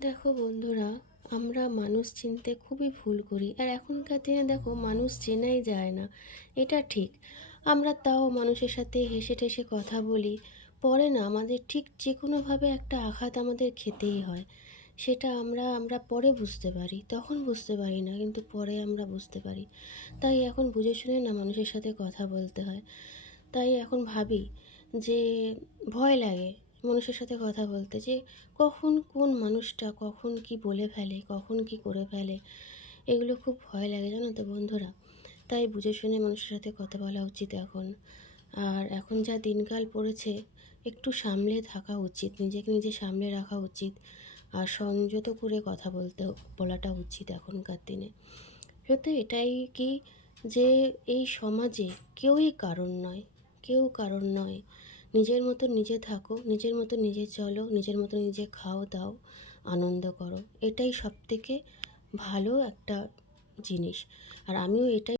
দেখো বন্ধুরা, আমরা মানুষ চিনতে খুবই ভুল করি। আর এখনকার দিনে দেখো মানুষ চেনাই যায় না, এটা ঠিক। আমরা তাও মানুষের সাথে হেসে ঠেসে কথা বলি, পরে না আমাদের ঠিক যে কোনোভাবে একটা আঘাত আমাদের খেতেই হয়। সেটা আমরা আমরা পরে বুঝতে পারি, তখন বুঝতে পারি না, কিন্তু পরে আমরা বুঝতে পারি। তাই এখন বুঝে শুনে না মানুষের সাথে কথা বলতে হয়। তাই এখন ভাবি যে ভয় লাগে মানুষের সাথে কথা বলতে, যে কখন কোন মানুষটা কখন কি বলে ফেলে, কখন কি করে ফেলে, এগুলো খুব ভয় লাগে, জানো তো বন্ধুরা। তাই বুঝে শুনে মানুষের সাথে কথা বলা উচিত এখন। আর এখন যা দিনকাল পড়েছে, একটু সামলে থাকা উচিত, নিজেকে নিজে সামলে রাখা উচিত। আর সংযত করে কথা বলাটা উচিত এখনকার দিনে। সত্যি এটাই কি, যে এই সমাজে কেউই কারণ নয়, কেউ কারণ নয়। নিজের মতো নিজে থাকো, নিজের মতো নিজে চলো, নিজের মতো নিজে খাও দাও, আনন্দ করো। এটাই সবথেকে ভালো একটা জিনিস। আর আমিও এটাই